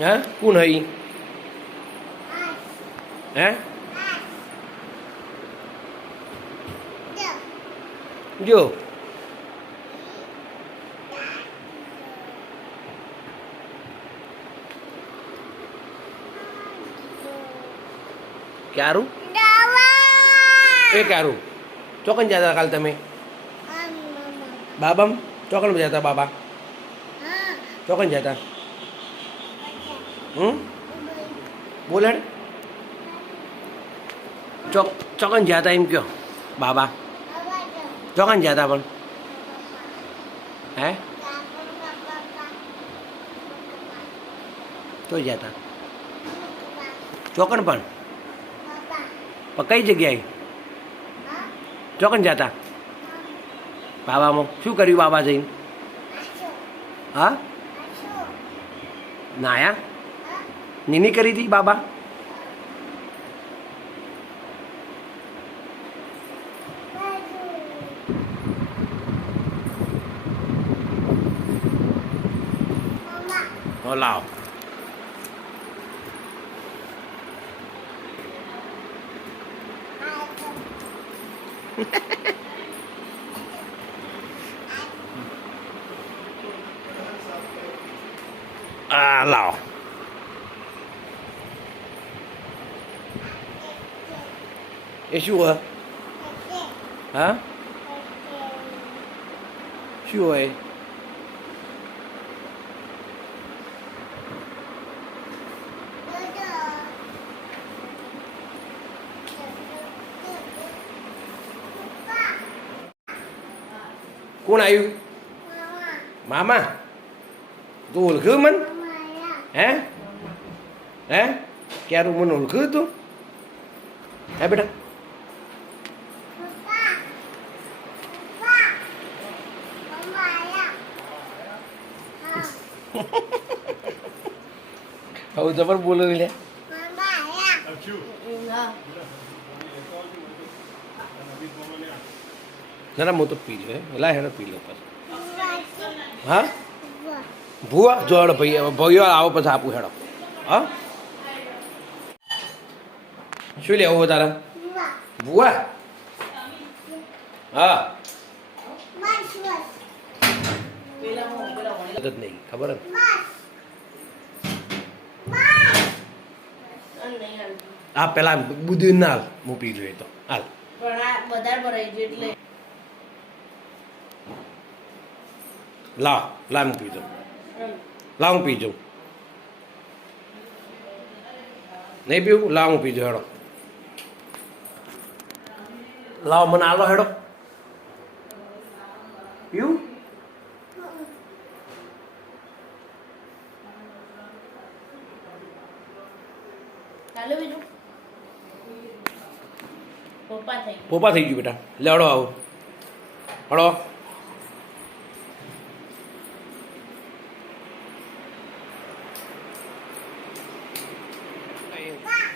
હા કોણ હઈ હે જો ક્યારું એ ક્યારું ચોકન જતા કાલ તમે બાબામ ચોકન જતા બાબા ચોકન જતા બોલે ચોકન જતા એમ કયો બાબા ચોકન જતા પણ હે તો જતા ચોકન પણ કઈ જગ્યાએ ચોકન જતા બાબામાં શું કર્યું બાબા જઈને હા નાયા નીની કરી હતી બાબા લાવ લાવ એ શું હોય હા શું હોય કોણ આવ્યું મામા તું ઓળખ્યું મન હે હે ક્યારું મને ઓળખ્યું તું હે બેટા હવે જબર બોલો લે જરા હું તો પી લો લા હેડો પી લો પછી હા ભૂવા જો હેડો ભાઈ ભાઈઓ આવો પછી આપું હેડો હા શું લેવું તારે ભૂવા હા જ નહીં ખબર જ હા પેલા બુદ્ધિ ના હાલ હું પી જોઈએ તો હાલ લાવ લાવ હું પી જાઉં લાવ હું પી જાઉં નહીં પીવું લાવ હું પી જાઉં હેડો લાવ મને આલો હેડો પીવું પોપા થઈ ગયું બેટા લે હડો આવો હડો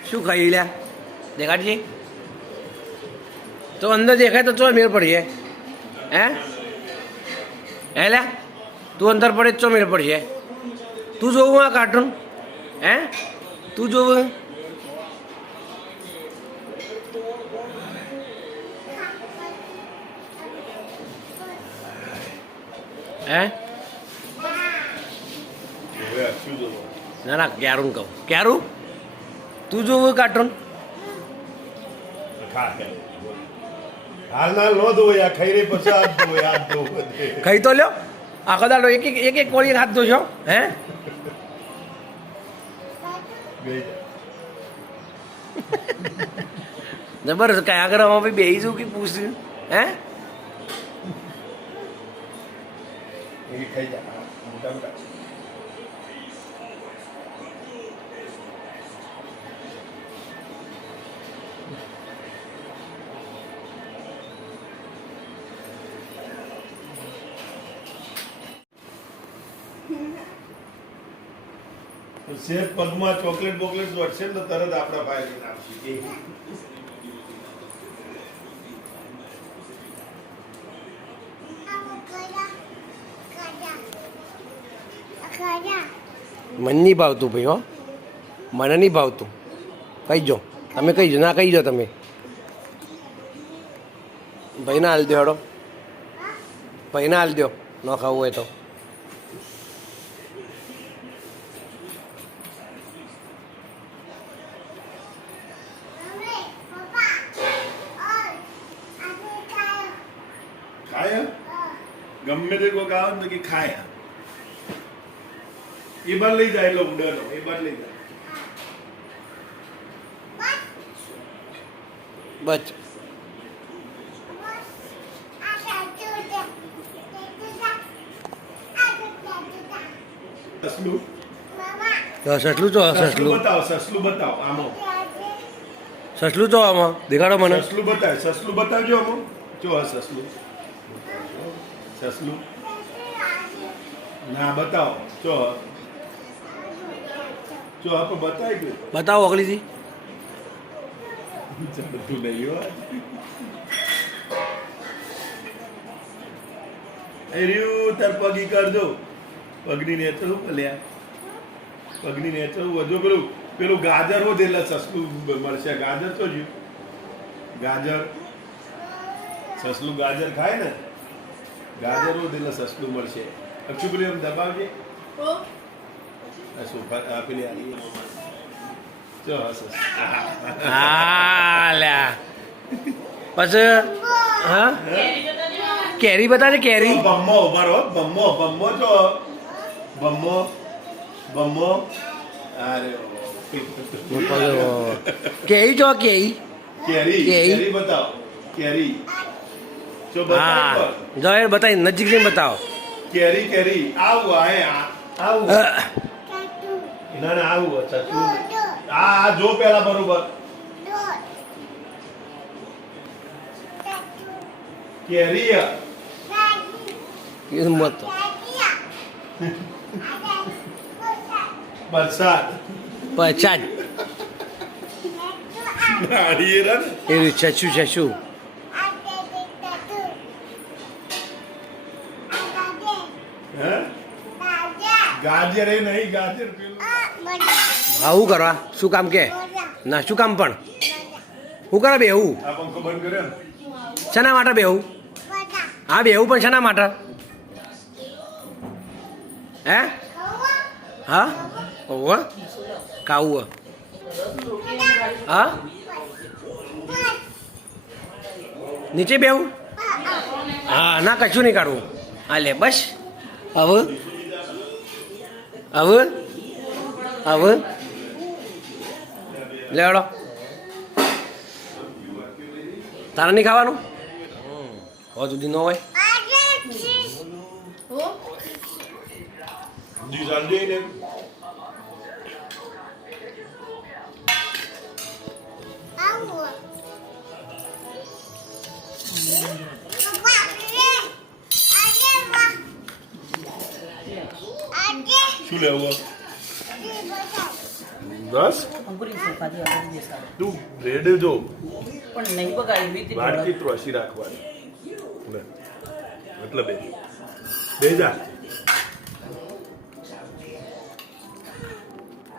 શું ખાઈ લ્યા દેખાડજે તો અંદર દેખાય તો ચો મેળ પડીએ હે લ્યા તું અંદર પડે ચો મેળ પડીએ તું જોવું આ કાર્ટૂન હે તું જોવું હે ના ના ક્યારું કહું ક્યારું તું જોવું કાર્ટૂન ખાઈ તો લ્યો આખો દાડો એક એક કોળી હાથ ધોશો હે જબરદસ્ત કઈ આગળ ભાઈ બેસી જવું કે પૂછ્યું હે સેફ પગમાં ચોકલેટ બોકલેટ વધશે ને તરત આપણા ભાઈ લઈને આવશે મને નહીં ભાવતું ભાઈ હો, મને નહીં ભાવતું. કહીજો તમે, કહીજો ના કહીજો તમે. ભાઈ ના હાલ દો હેડો, ભાઈ ના હાલ દો, ન ખાવું હોય તો. ખાય ગમે તે કોઈ આવે ને તો કે ખાય એ બાર લઈ જાય એટલે ઉડાનો એ બાર લઈ જાય. બસ સસલું સસલું ચો, સસલું બતાવો, સસલું બતાવો આમાં. સસલું ચો આમાં દેખાડો મને. સસલું બતાવ, સસલું બતાવજો આમાં. જો આ સસલું, સસલું ના બતાવો. જો આપણે બતાવી ગયું. બતાવો અગલીથી. બધું નહીં હો. એ રહ્યું તાર પગી કરજો. પગની નેચરું લ્યા, પગની નેચરું વધુ પેલું ગાજર હો એટલે સસલું મળશે. ગાજર તો જ્યું ગાજર, સસલું ગાજર ખાય ને, ગાજર હો એટલે સસલું મળશે. અક્ષુ પેલી એમ દબાવજે. પેલી આલી જો હા લ્યા પછી હા કેરી બતાવે કેરી. બમ્મો ઉભા રહો. બમ્મો બમ્મો જો બમ્મો બમ્મો. અરે કેરી જો કેરી. કેરી કેરી બતાવો. કેરી જો હા બતાવો. જો એ બતાવી નજીક જઈને બતાવો. કેરી કેરી આવું આવું. ના ના આવું સચલું. આ જો પેલા બરોબર. કેરી એ મત વરસાદ પચાસ નાળિયેર એ છછું છછું. હે ગાજર એ નહીં, ગાજર પેલું. હા શું કરવા, શું કામ કે ના શું કામ પણ શું કરે બેહું આ પંખો બંધ કર્યો ને. શેના માટે બેહું? હા બેહું પણ શેના માટે? હે હા ઓવ ખાવું હા નીચે બેહું? હા ના કશું નહીં કાઢવું. હા લે બસ હવે હવે હવે લેવડો. તારે નહીં ખાવાનું? હો સુધી ન હોય. જી જલ્દી ને શું લેવું? બસ અંકુરી ચોખાથી આગળ બેસાડો. તું બ્રેડ જો પણ નહીં બગાડી વીતી વાટકી ત્રોસી રાખવાની લે. મતલબ એ બે જા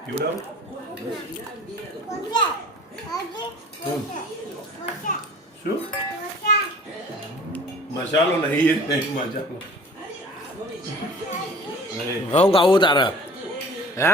પીવડાવ. શું મસાલો નહીં, એ નહીં મસાલો. હું ખાવું તારે હે